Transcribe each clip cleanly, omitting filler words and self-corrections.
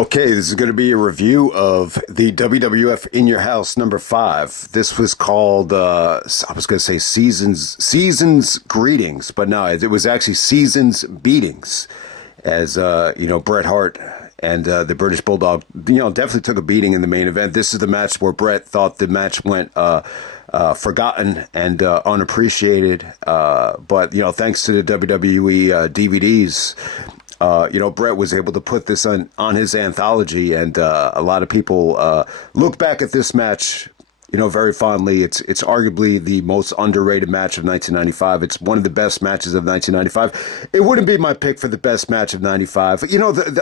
Okay, this is going to be a review of the WWF In Your House #5. This was called, I was going to say Seasons Greetings, but no, it was actually Seasons Beatings, as, Bret Hart and the British Bulldog, definitely took a beating in the main event. This is the match where Bret thought the match went forgotten and unappreciated, but, thanks to the WWE DVDs, Bret was able to put this on his anthology, and a lot of people look back at this match, very fondly. It's arguably the most underrated match of 1995. It's one of the best matches of 1995. It wouldn't be my pick for the best match of 95.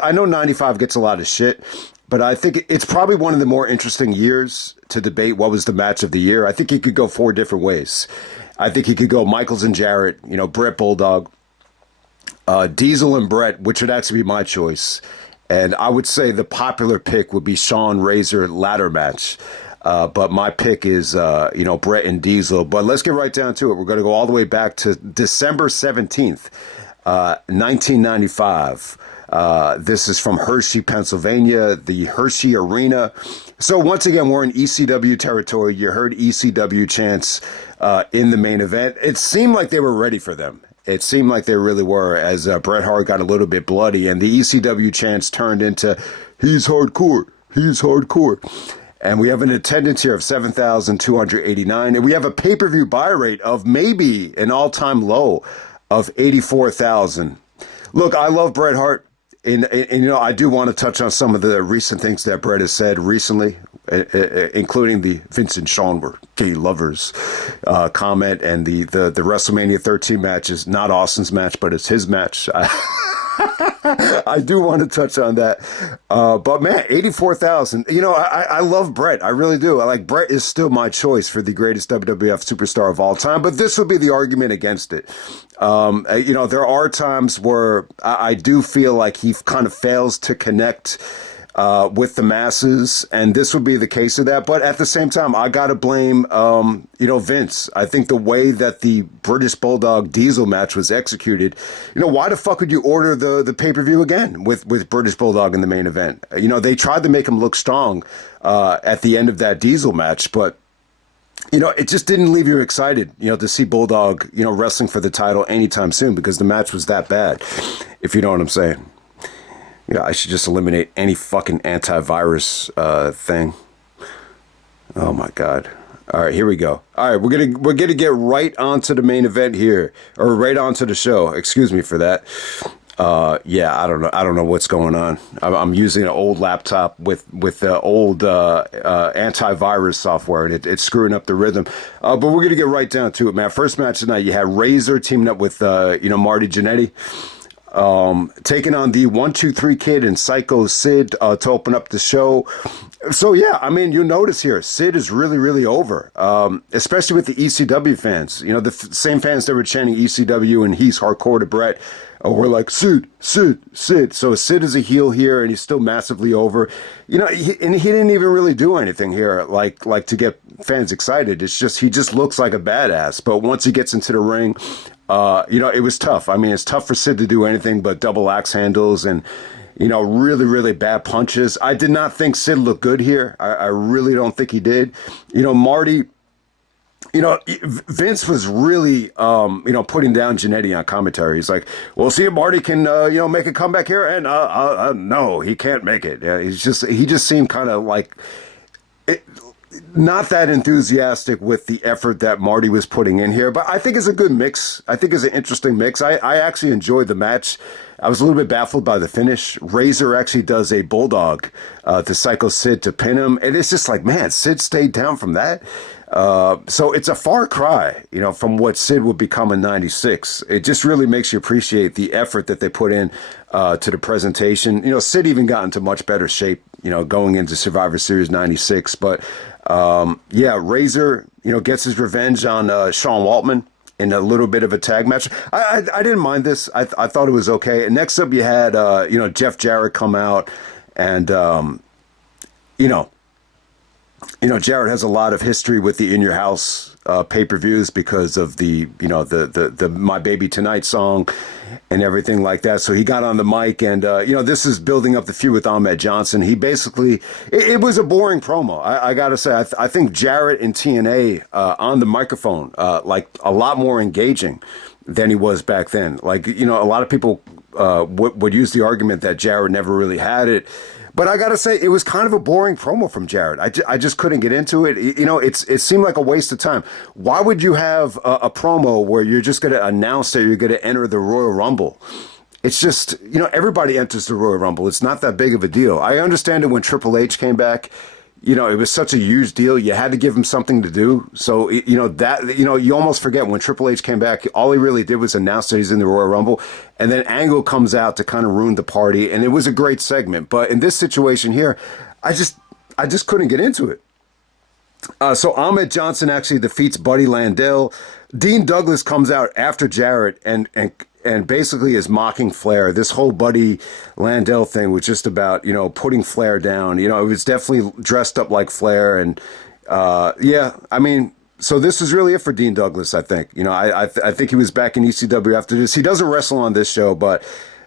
I know 95 gets a lot of shit, but I think it's probably one of the more interesting years to debate what was the match of the year. I think he could go 4 different ways. I think he could go Michaels and Jarrett, Bret Bulldog, Diesel and Bret, which would actually be my choice. And I would say the popular pick would be Shawn Razor ladder match. But my pick is, Bret and Diesel. But let's get right down to it. We're going to go all the way back to December 17th, 1995. This is from Hershey, Pennsylvania, the Hershey Arena. So once again, we're in ECW territory. You heard ECW chants in the main event. It seemed like they were ready for them. It seemed like they really were, as Bret Hart got a little bit bloody, and the ECW chants turned into, "He's hardcore, he's hardcore." And we have an attendance here of 7,289, and we have a pay-per-view buy rate of maybe an all-time low of 84,000. Look, I love Bret Hart, and I do want to touch on some of the recent things that Bret has said recently, including the Vince and Shawn were gay lovers comment, and the WrestleMania 13 match is not Austin's match, but it's his match. I do want to touch on that. But man, 84,000. I love Bret. I really do. Bret is still my choice for the greatest WWF superstar of all time, but this would be the argument against it. There are times where I do feel like he kind of fails to connect with the masses, and this would be the case of that. But at the same time, I got to blame, Vince. I think the way that the British Bulldog Diesel match was executed, why the fuck would you order the pay-per-view again with British Bulldog in the main event? They tried to make him look strong at the end of that Diesel match, but it just didn't leave you excited, to see Bulldog, wrestling for the title anytime soon, because the match was that bad, if you know what I'm saying. I should just eliminate any fucking antivirus thing. Oh my God. All right, here we go. All right, we're gonna get right onto the main event here, or right onto the show. Excuse me for that. I don't know what's going on. I'm using an old laptop with old antivirus software, and it's screwing up the rhythm. But we're gonna get right down to it, man. First match tonight, you had Razor teaming up with Marty Janetty, taking on the 1-2-3 Kid and Psycho Sid to open up the show. So yeah, you notice here, Sid is really, really over, especially with the ECW fans. The same fans that were chanting ECW and he's hardcore to Bret. We're like, Sid, Sid, Sid. So Sid is a heel here, and he's still massively over. And he didn't even really do anything here, like to get fans excited. It's just, he just looks like a badass. But once he gets into the ring, it was tough. It's tough for Sid to do anything but double axe handles and, really, really bad punches. I did not think Sid looked good here. I really don't think he did. Marty, Vince was really, putting down Janetty on commentary. He's like, well, see if Marty can, make a comeback here. And, no, he can't make it. Yeah, he just seemed kind of like, not that enthusiastic with the effort that Marty was putting in here, but I think it's a good mix. I think it's an interesting mix. I actually enjoyed the match. I was a little bit baffled by the finish. Razor actually does a Bulldog to Psycho Sid to pin him, and it's just like, man, Sid stayed down from that. So it's a far cry, from what Sid would become in 96. It just really makes you appreciate the effort that they put in to the presentation. Sid even got into much better shape, going into Survivor Series 96. But Razor, gets his revenge on Sean Waltman in a little bit of a tag match. I didn't mind this. I thought it was okay. And next up, you had Jeff Jarrett come out, and Jarrett has a lot of history with the In Your House pay-per-views because of the the My Baby Tonight song and everything like that. So he got on the mic, and this is building up the feud with Ahmed Johnson. He basically, it was a boring promo. I gotta say, I think Jarrett in TNA on the microphone, like a lot more engaging than he was back then. Like, a lot of people would use the argument that Jarrett never really had it. But I got to say, it was kind of a boring promo from Jarrett. I just couldn't get into it. It seemed like a waste of time. Why would you have a promo where you're just going to announce that you're going to enter the Royal Rumble? It's just, everybody enters the Royal Rumble. It's not that big of a deal. I understand it when Triple H came back. It was such a huge deal. You had to give him something to do. So, you almost forget when Triple H came back, all he really did was announce that he's in the Royal Rumble. And then Angle comes out to kind of ruin the party. And it was a great segment. But in this situation here, I just couldn't get into it. So Ahmed Johnson actually defeats Buddy Landel. Dean Douglas comes out after Jarrett and basically is mocking Flair. This whole Buddy Landel thing was just about, putting Flair down. It was definitely dressed up like Flair. And, so this is really it for Dean Douglas, I think. I think he was back in ECW after this. He doesn't wrestle on this show, but,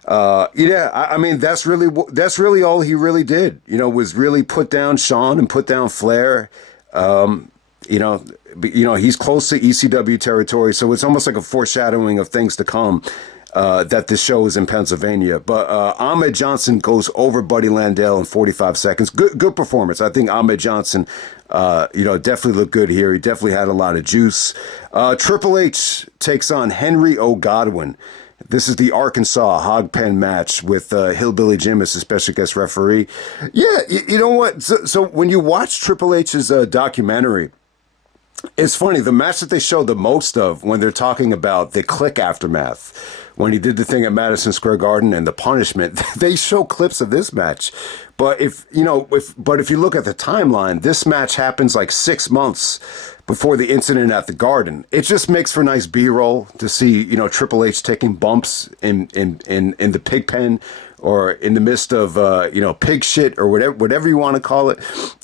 that's really all he really did, was really put down Shawn and put down Flair. He's close to ECW territory, so it's almost like a foreshadowing of things to come that this show is in Pennsylvania. But Ahmed Johnson goes over Buddy Landel in 45 seconds. Good performance. I think Ahmed Johnson, definitely looked good here. He definitely had a lot of juice. Triple H takes on Henry O. Godwinn. This is the Arkansas hog pen match with Hillbilly Jim as a special guest referee. Yeah, you know what? So when you watch Triple H's documentary, it's funny, the match that they show the most of when they're talking about the Click aftermath, when he did the thing at Madison Square Garden and the punishment, they show clips of this match. But if you look at the timeline, this match happens like 6 months before the incident at the Garden. It just makes for nice B-roll to see, Triple H taking bumps in the pig pen or in the midst of, pig shit or whatever you want to call it.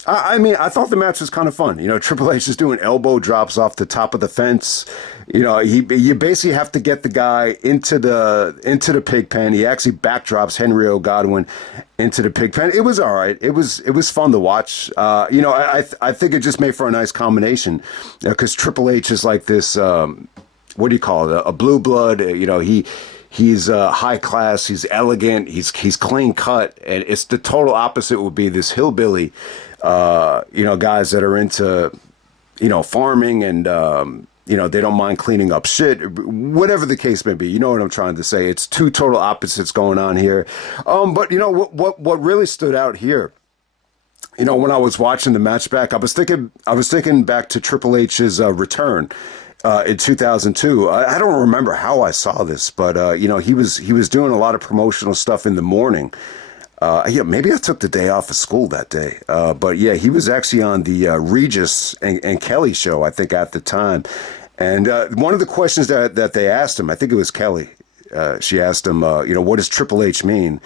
I thought the match was kind of fun. Triple H is doing elbow drops off the top of the fence. You basically have to get the guy into the pig pen. He actually backdrops Henry O. Godwinn into the pig pen. It was all right. It was fun to watch. I think it just made for a nice combination because Triple H is like this, what do you call it? A blue blood. He's high class. He's elegant. He's clean cut, and it's the total opposite. Would be this hillbilly, guys that are into, farming and they don't mind cleaning up shit. Whatever the case may be, you know what I'm trying to say. It's two total opposites going on here. But what really stood out here. When I was watching the match back, I was thinking back to Triple H's return. In 2002, I don't remember how I saw this, but he was doing a lot of promotional stuff in the morning. Maybe I took the day off of school that day, but yeah, he was actually on the Regis and Kelly show, I think, at the time. And one of the questions that they asked him, I think it was Kelly. She asked him, what does Triple H mean?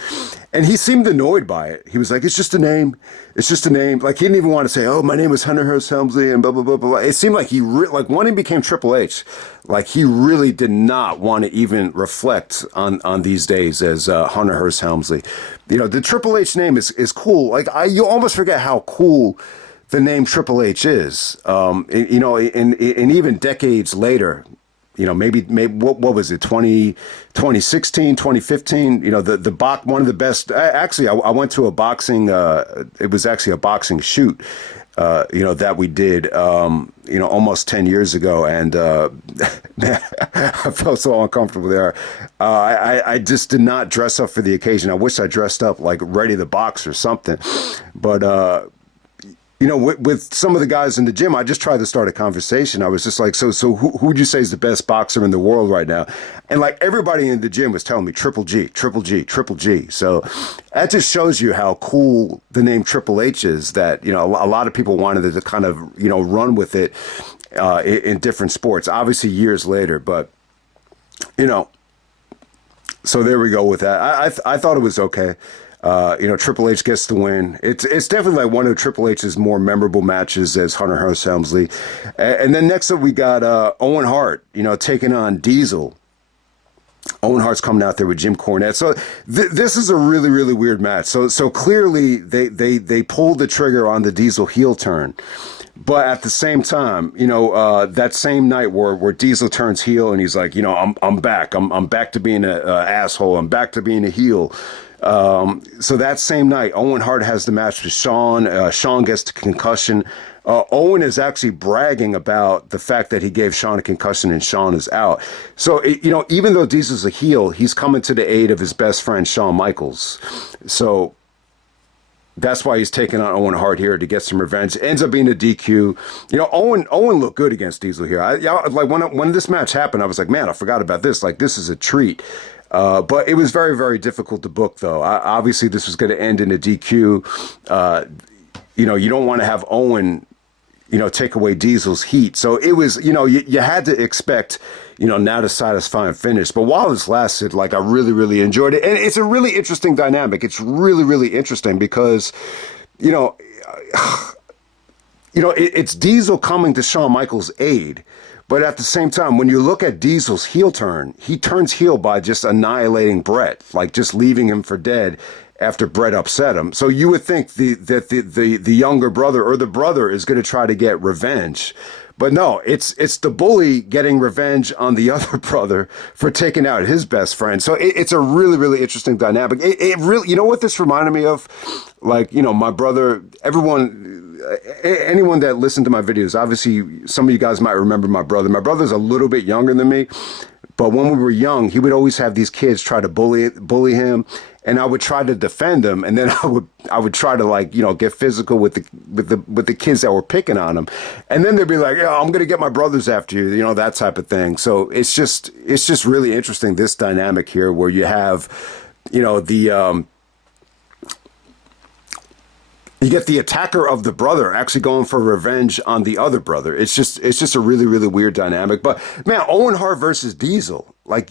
And he seemed annoyed by it. He was like, it's just a name. It's just a name. Like, he didn't even want to say, oh, my name is Hearst Helmsley and blah, blah, blah, blah. It seemed like when he became Triple H, like he really did not want to even reflect on these days as Hearst Helmsley. The Triple H name is cool. Like, you almost forget how cool the name Triple H is. And even decades later, maybe what was it, 2016, 2015, one of the best, actually, I went to a boxing, it was actually a boxing shoot, that we did, almost 10 years ago. And, man, I felt so uncomfortable there. I just did not dress up for the occasion. I wish I dressed up like ready to box or something, but, with some of the guys in the gym, I just tried to start a conversation. I was just like, so who would you say is the best boxer in the world right now? And like everybody in the gym was telling me Triple G, Triple G, Triple G. So that just shows you how cool the name Triple H is, that, a lot of people wanted to kind of, run with it in different sports, obviously years later. But, so there we go with that. I thought it was okay. Triple H gets the win. It's definitely like one of Triple H's more memorable matches as Hunter Hearst Helmsley. And then next up we got Owen Hart, taking on Diesel. Owen Hart's coming out there with Jim Cornette. So this is a really, really weird match. So clearly they pulled the trigger on the Diesel heel turn. But at the same time, that same night where Diesel turns heel and he's like, I'm back. I'm back to being an asshole. I'm back to being a heel. So that same night, Owen Hart has the match with Shawn. Shawn gets the concussion. Owen is actually bragging about the fact that he gave Shawn a concussion and Shawn is out. So, even though Diesel's a heel, he's coming to the aid of his best friend, Shawn Michaels. So that's why he's taking on Owen Hart here to get some revenge. It ends up being a DQ. Owen looked good against Diesel here. Like when this match happened, I was like, man, I forgot about this. Like, this is a treat. But it was very, very difficult to book, though. Obviously, this was going to end in a DQ. You don't want to have Owen, take away Diesel's heat. So it was, you had to expect, now to satisfying finish. But while this lasted, like, I really, really enjoyed it. And it's a really interesting dynamic. It's really, really interesting because, it's Diesel coming to Shawn Michaels' aid. But at the same time, when you look at Diesel's heel turn, he turns heel by just annihilating Bret, like just leaving him for dead after Bret upset him. So you would think that the younger brother or the brother is going to try to get revenge. But no, it's the bully getting revenge on the other brother for taking out his best friend. So it's a really, really interesting dynamic. It really, you know what this reminded me of? Like, my brother, anyone that listened to my videos, obviously some of you guys might remember my brother. My brother's a little bit younger than me, but when we were young, he would always have these kids try to bully him, and I would try to defend him, and then I would try to get physical with the kids that were picking on him, and then they'd be like, "Yeah, I'm gonna get my brothers after you," that type of thing. So it's just really interesting, this dynamic here where you have, you get the attacker of the brother actually going for revenge on the other brother. It's just a really, really weird dynamic. But man, Owen Hart versus Diesel, like,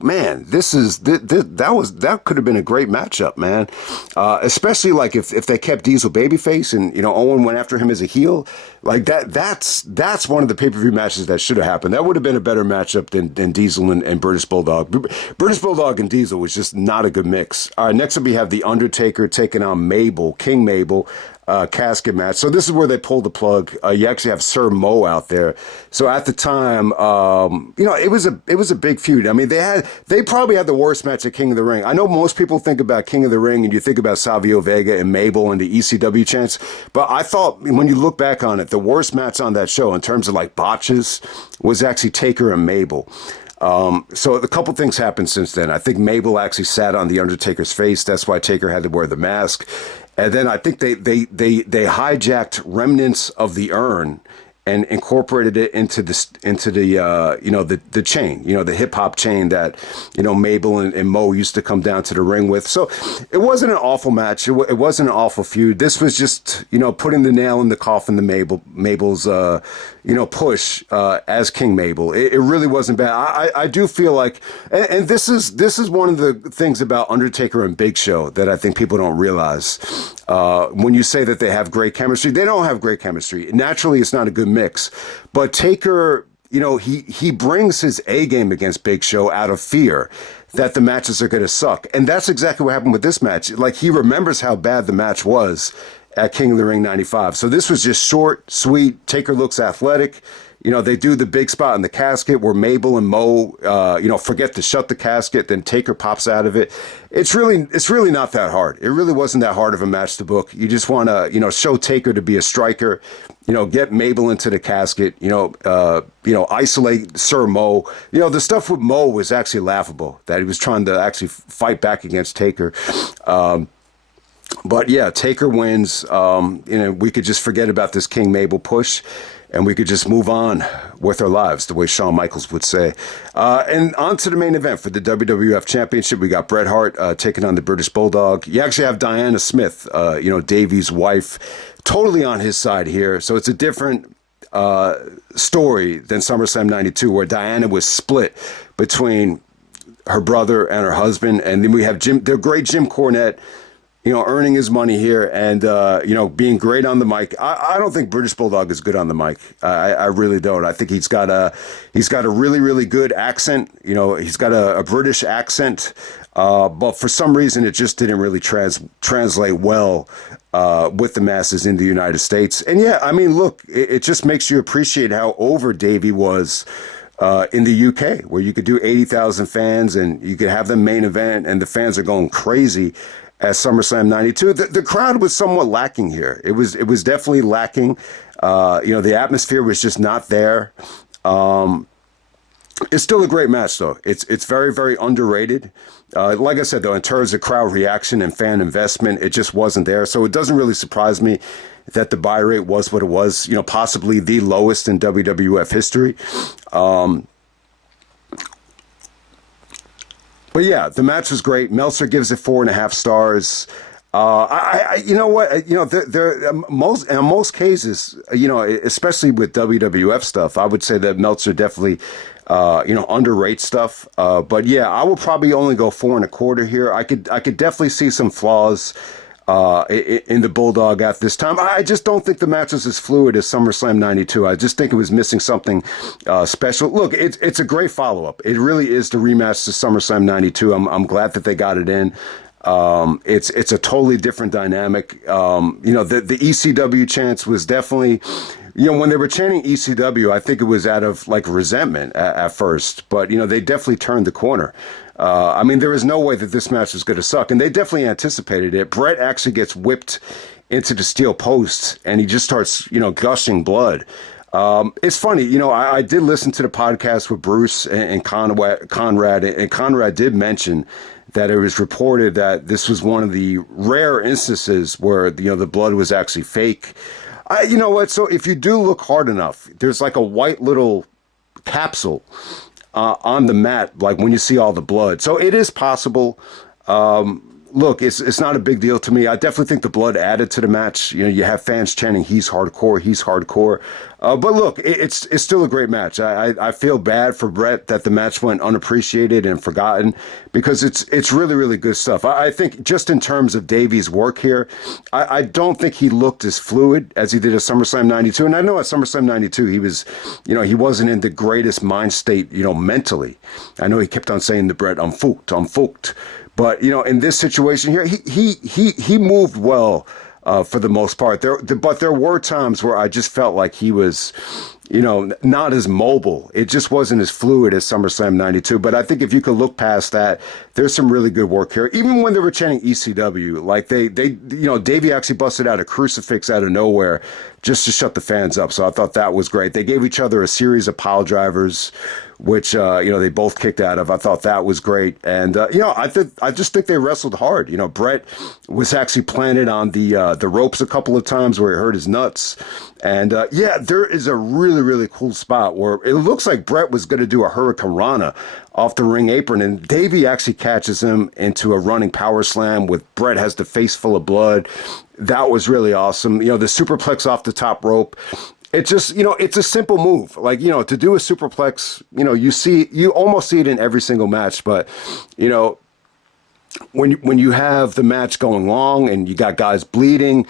man, that could have been a great matchup, man. Especially like if they kept Diesel babyface and Owen went after him as a heel, like that's one of the pay-per-view matches that should have happened. That would have been a better matchup than Diesel and British Bulldog. British Bulldog and Diesel was just not a good mix. Next up we have the Undertaker taking on Mabel, King Mabel. Casket match. So this is where they pulled the plug. You actually have Sir Mo out there. So at the time, it was a big feud. I mean, they probably had the worst match at King of the Ring. I know most people think about King of the Ring and you think about Savio Vega and Mabel and the ECW chants, but I thought when you look back on it, the worst match on that show in terms of like botches was actually Taker and Mabel. So a couple things happened since then. I think Mabel actually sat on the Undertaker's face. That's why Taker had to wear the mask. And then I think they hijacked remnants of the urn and incorporated it into the chain, the hip hop chain that, Mabel and Mo used to come down to the ring with. So it wasn't an awful match. It wasn't an awful feud. This was just, putting the nail in the coffin to Mabel's, push, as King Mabel. It really wasn't bad. I do feel like, and this is one of the things about Undertaker and Big Show that I think people don't realize. When you say that they have great chemistry, they don't have great chemistry. Naturally, it's not a good mix. But Taker, he brings his A game against Big Show out of fear that the matches are going to suck. And that's exactly what happened with this match. Like, he remembers how bad the match was at King of the Ring 95. So this was just short, sweet. Taker looks athletic. They do the big spot in the casket where Mabel and Mo, forget to shut the casket. Then Taker pops out of it. It's really not that hard. It really wasn't that hard of a match to book. You just want to, show Taker to be a striker, get Mabel into the casket, isolate Sir Mo. The stuff with Mo was actually laughable, that he was trying to actually fight back against Taker. But yeah, Taker wins. We could just forget about this King Mabel push, and we could just move on with our lives, the way Shawn Michaels would say. And on to the main event for the WWF Championship. We got Bret Hart taking on the British Bulldog. You actually have Diana Smith, Davey's wife, totally on his side here. So it's a different story than SummerSlam 92, where Diana was split between her brother and her husband, and then we have the great Jim Cornette, earning his money here and, being great on the mic. I don't think British Bulldog is good on the mic. I really don't. I think he's got a really, really good accent. He's got a British accent, but for some reason it just didn't really translate well with the masses in the United States. And yeah, I mean, look, it just makes you appreciate how over Davey was in the UK, where you could do 80,000 fans and you could have the main event and the fans are going crazy at SummerSlam 92. The crowd was somewhat lacking here. It was definitely lacking. The atmosphere was just not there. It's still a great match, though. It's very, very underrated. Like I said, though, in terms of crowd reaction and fan investment, it just wasn't there. So it doesn't really surprise me that the buy rate was what it was, possibly the lowest in WWF history. But yeah, the match was great. Meltzer gives it 4.5 stars. You know what? In most cases, especially with WWF stuff, I would say that Meltzer definitely, underrates stuff. But yeah, I would probably only go 4.25 here. I could definitely see some flaws in the Bulldog at this time. I just don't think the match was as fluid as SummerSlam 92. I just think it was missing something special. Look, it's a great follow-up. It really is the rematch to SummerSlam 92. I'm glad that they got it in. It's a totally different dynamic. The ECW chants was definitely, when they were chanting ECW, I think it was out of like resentment at first, but they definitely turned the corner. There was no way that this match was going to suck, and they definitely anticipated it. Bret actually gets whipped into the steel post, and he just starts, gushing blood. It's funny, I did listen to the podcast with Bruce and Conrad, and Conrad did mention that it was reported that this was one of the rare instances where, the blood was actually fake. You know what? So if you do look hard enough, there's like a white little capsule on the mat, like when you see all the blood. So it is possible. Look, it's not a big deal to me. I definitely think the blood added to the match. You have fans chanting, he's hardcore, he's hardcore. But look, it's still a great match. I feel bad for Bret that the match went unappreciated and forgotten, because it's really, really good stuff. I think just in terms of Davey's work here, I don't think he looked as fluid as he did at SummerSlam 92. And I know at SummerSlam 92, he was, he wasn't in the greatest mind state, mentally. I know he kept on saying to Bret, I'm fucked. But, in this situation here, he moved well for the most part. But there were times where I just felt like he was, not as mobile. It just wasn't as fluid as SummerSlam 92. But I think if you could look past that, there's some really good work here. Even when they were chanting ECW, like they Davey actually busted out a crucifix out of nowhere just to shut the fans up. So I thought that was great. They gave each other a series of pile drivers, which, they both kicked out of. I thought that was great. And, I just think they wrestled hard. Bret was actually planted on the ropes a couple of times where he hurt his nuts. And, there is a really, really cool spot where it looks like Bret was going to do a Hurricane Rana off the ring apron, and Davey actually catches him into a running power slam with Bret has the face full of blood. That was really awesome. The superplex off the top rope. It just, it's a simple move. Like, to do a superplex, you almost see it in every single match. But, when you have the match going long and you got guys bleeding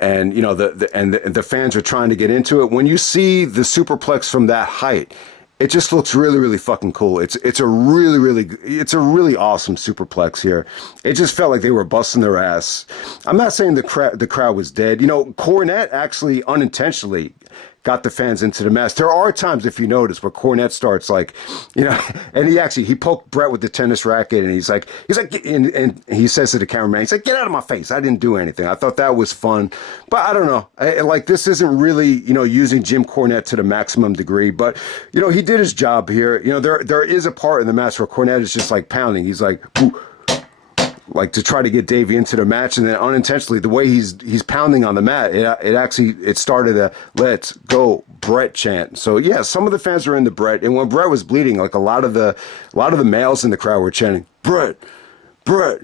and, the fans are trying to get into it, when you see the superplex from that height, it just looks really, really fucking cool. It's a really awesome superplex here. It just felt like they were busting their ass. I'm not saying the crowd was dead. Cornette actually unintentionally got the fans into the match. There are times, if you notice, where Cornette starts like, and he poked Bret with the tennis racket, and he's like, and he says to the cameraman, he's like, get out of my face. I didn't do anything. I thought that was fun, but I don't know. This isn't really, using Jim Cornette to the maximum degree, but, he did his job here. There is a part in the match where Cornette is just like pounding. He's like, boo, like to try to get Davey into the match, and then unintentionally, the way he's pounding on the mat, it started a "Let's go Bret" chant. So yeah, some of the fans were into Bret, and when Bret was bleeding, like a lot of the males in the crowd were chanting Bret, Bret,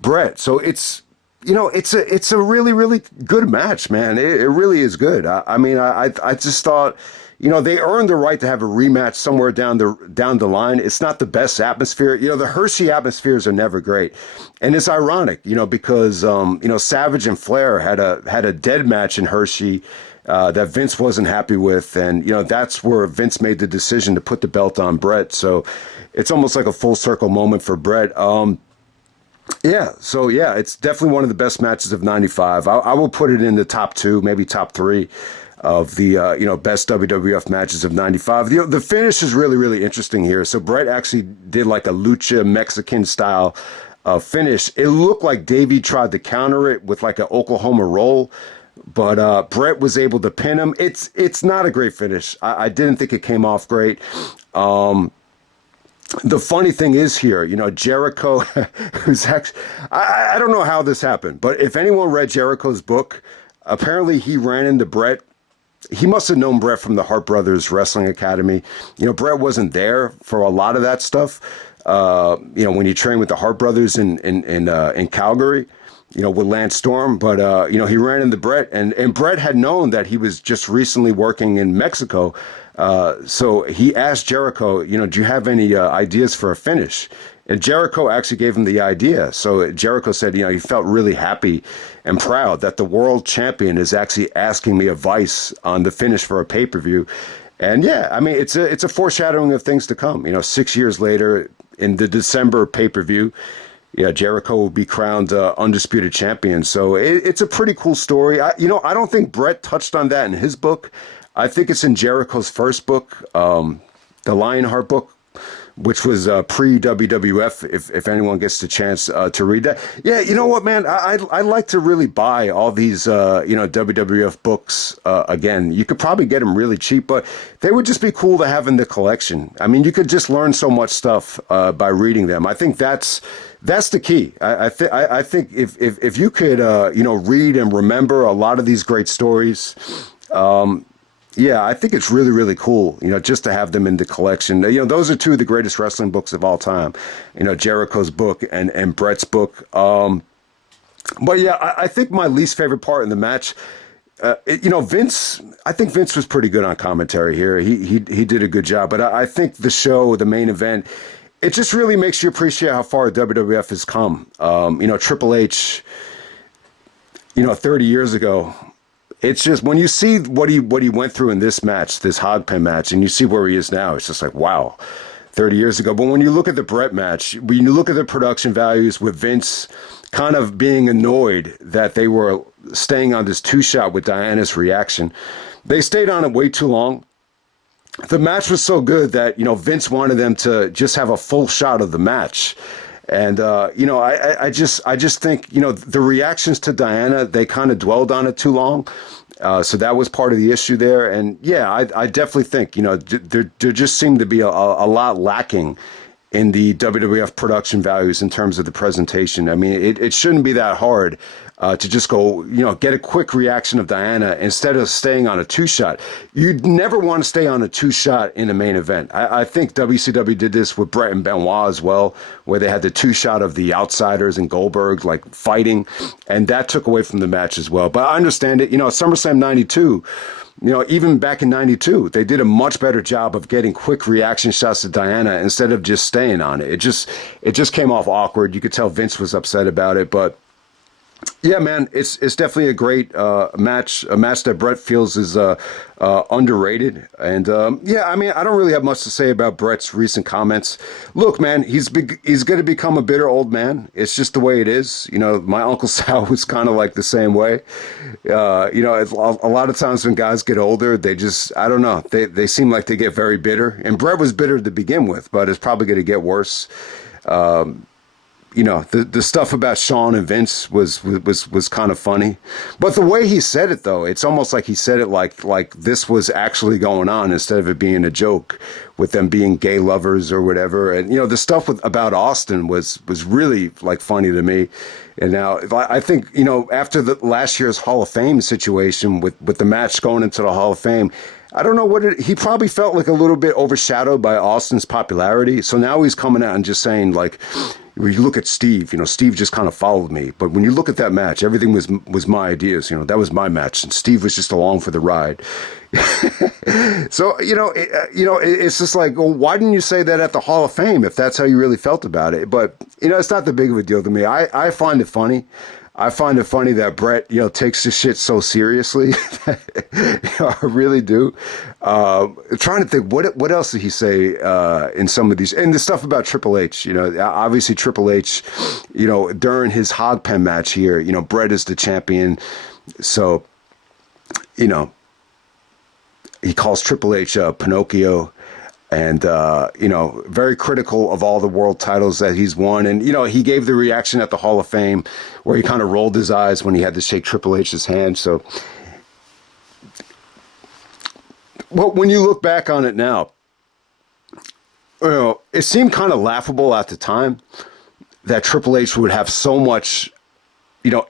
Bret. So it's it's a really, really good match, man. It really is good. I just thought, they earned the right to have a rematch somewhere down the line. It's not the best atmosphere. The Hershey atmospheres are never great. And it's ironic, because, Savage and Flair had a dead match in Hershey that Vince wasn't happy with. And, that's where Vince made the decision to put the belt on Bret. So it's almost like a full circle moment for Bret. It's definitely one of the best matches of 95. I will put it in the top 2, maybe top 3 of the best WWF matches of 95. The finish is really, really interesting here. So Bret actually did like a lucha Mexican style finish. It looked like Davey tried to counter it with like an Oklahoma roll, but Bret was able to pin him. It's not a great finish. I didn't think it came off great. The funny thing is here, Jericho, who's actually, I don't know how this happened, but if anyone read Jericho's book, apparently he ran into Bret. He must have known Bret from the Hart Brothers Wrestling Academy. Bret wasn't there for a lot of that stuff. When he trained with the Hart Brothers in Calgary, with Lance Storm. But, he ran into Bret, and Bret had known that he was just recently working in Mexico. So he asked Jericho, do you have any ideas for a finish? And Jericho actually gave him the idea. So Jericho said, he felt really happy and proud that the world champion is actually asking me advice on the finish for a pay-per-view. And it's a foreshadowing of things to come. 6 years later in the December pay-per-view, Jericho will be crowned undisputed champion. So it's a pretty cool story. I don't think Bret touched on that in his book. I think it's in Jericho's first book, the Lionheart book, which was pre-WWF, if anyone gets the chance to read that. Yeah, you know what, man? I like to really buy all these, WWF books again. You could probably get them really cheap, but they would just be cool to have in the collection. I mean, you could just learn so much stuff by reading them. I think that's the key. I think if you could, read and remember a lot of these great stories, I think it's really, really cool, just to have them in the collection. Those are two of the greatest wrestling books of all time, Jericho's book and Bret's book. I think my least favorite part in the match, Vince, I think Vince was pretty good on commentary here. He did a good job, but I think the show, the main event, it just really makes you appreciate how far WWF has come. Triple H, 30 years ago, it's just when you see what he went through in this match, this hogpen match, and you see where he is now, it's just like, wow, 30 years ago. But when you look at the Bret match, when you look at the production values with Vince kind of being annoyed that they were staying on this 2-shot with Diana's reaction, they stayed on it way too long. The match was so good that, Vince wanted them to just have a full shot of the match. And, I just think, the reactions to Diana, they kind of dwelled on it too long. So that was part of the issue there. And I definitely think, there just seemed to be a lot lacking in the WWF production values in terms of the presentation. I mean, it shouldn't be that hard to just go, get a quick reaction of Diana instead of staying on a 2-shot. You'd never want to stay on a 2-shot in a main event. I think WCW did this with Bret and Benoit as well, where they had the 2-shot of the Outsiders and Goldberg like fighting, and that took away from the match as well. But I understand it. SummerSlam 92, even back in 92, they did a much better job of getting quick reaction shots to Diana instead of just staying on it. It just came off awkward. You could tell Vince was upset about it, but yeah, man, it's definitely a great match, a match that Bret feels is underrated. And I don't really have much to say about Bret's recent comments. Look, man, he's going to become a bitter old man. It's just the way it is. My Uncle Sal was kind of like the same way. A lot of times when guys get older, they just, I don't know, they seem like they get very bitter. And Bret was bitter to begin with, but it's probably going to get worse. The stuff about Shawn and Vince was kind of funny, but the way he said it though, it's almost like he said it like this was actually going on instead of it being a joke with them being gay lovers or whatever. And the stuff about Austin was really like funny to me. And now I think after the last year's Hall of Fame situation with the match going into the Hall of Fame, I don't know he probably felt like a little bit overshadowed by Austin's popularity. So now he's coming out and just saying like, when you look at Steve, Steve just kind of followed me. But when you look at that match, everything was my ideas. That was my match, and Steve was just along for the ride. So it's just like, well, why didn't you say that at the Hall of Fame if that's how you really felt about it? But it's not that big of a deal to me. I find it funny. I find it funny that Bret, takes this shit so seriously. I really do. Trying to think, what else did he say in some of these, and the stuff about Triple H. Obviously Triple H, during his hog pen match here, Bret is the champion, so he calls Triple H Pinocchio. And, very critical of all the world titles that he's won. And, he gave the reaction at the Hall of Fame where he kind of rolled his eyes when he had to shake Triple H's hand. So, well, when you look back on it now, it seemed kind of laughable at the time that Triple H would have so much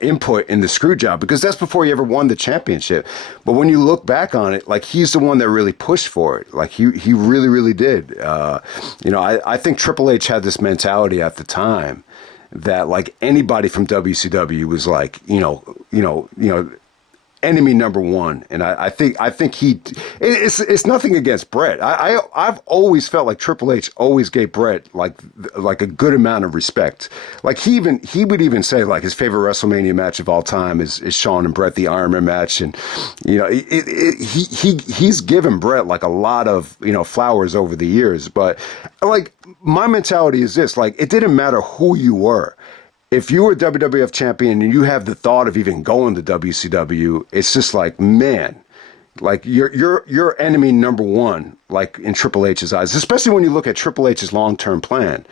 input in the screw job, because that's before he ever won the championship. But when you look back on it, like, he's the one that really pushed for it. Like, he really, really did. I think Triple H had this mentality at the time that, like, anybody from WCW was like, enemy number one. And I think it's nothing against Bret. I've always felt like Triple H always gave Bret like a good amount of respect. Like, he would even say, like, his favorite WrestleMania match of all time is Shawn and Bret, the Iron Man match. And, he's given Bret like a lot of, flowers over the years. But, like, my mentality is this, like, it didn't matter who you were. If you were WWF champion and you have the thought of even going to WCW, it's just like, man, like, you're enemy number one, like, in Triple H's eyes, especially when you look at Triple H's long-term plan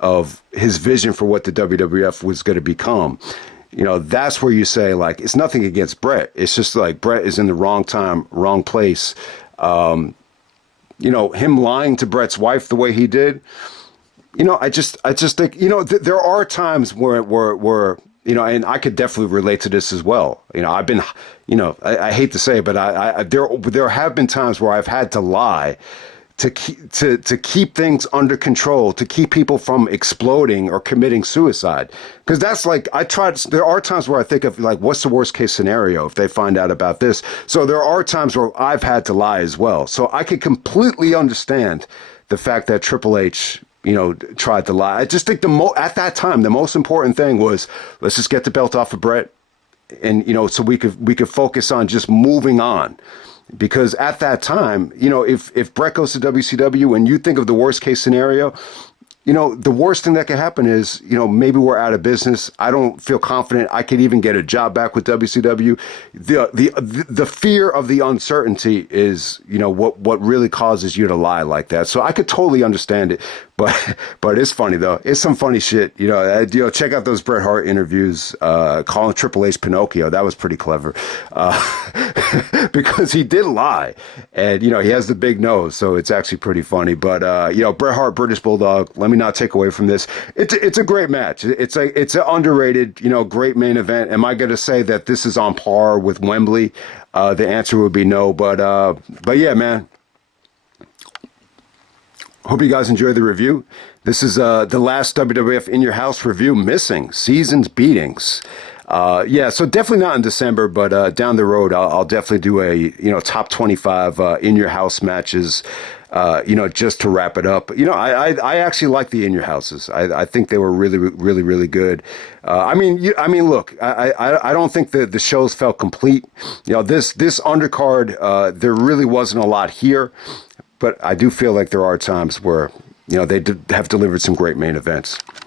of his vision for what the WWF was going to become. That's where you say, like, it's nothing against Bret. It's just like Bret is in the wrong time, wrong place. Him lying to Bret's wife the way he did. I just think, there are times where, and I could definitely relate to this as well. I've been, I hate to say it, but there have been times where I've had to lie to keep things under control, to keep people from exploding or committing suicide. Because that's like, there are times where I think of, like, what's the worst case scenario if they find out about this? So there are times where I've had to lie as well. So I could completely understand the fact that Triple H, tried to lie. I just think at that time, the most important thing was, let's just get the belt off of Bret, and, so we could focus on just moving on. Because at that time, if Bret goes to WCW and you think of the worst case scenario, the worst thing that could happen is, maybe we're out of business. I don't feel confident I could even get a job back with WCW. The fear of the uncertainty is, what really causes you to lie like that. So I could totally understand it. But it's funny, though. It's some funny shit. Check out those Bret Hart interviews, calling Triple H Pinocchio. That was pretty clever. Because he did lie. And, he has the big nose, so it's actually pretty funny. But, Bret Hart, British Bulldog, let me not take away from this. It's a great match. It's an underrated, great main event. Am I going to say that this is on par with Wembley? The answer would be no. But yeah, man. Hope you guys enjoyed the review. This is the last WWF In Your House review missing Seasons Beatings. So definitely not in December, but down the road, I'll definitely do a top 25 In Your House matches. Just to wrap it up. I actually like the In Your Houses. I think they were really, really, really good. Look, I don't think the shows felt complete. This undercard, there really wasn't a lot here. But I do feel like there are times where, they have delivered some great main events.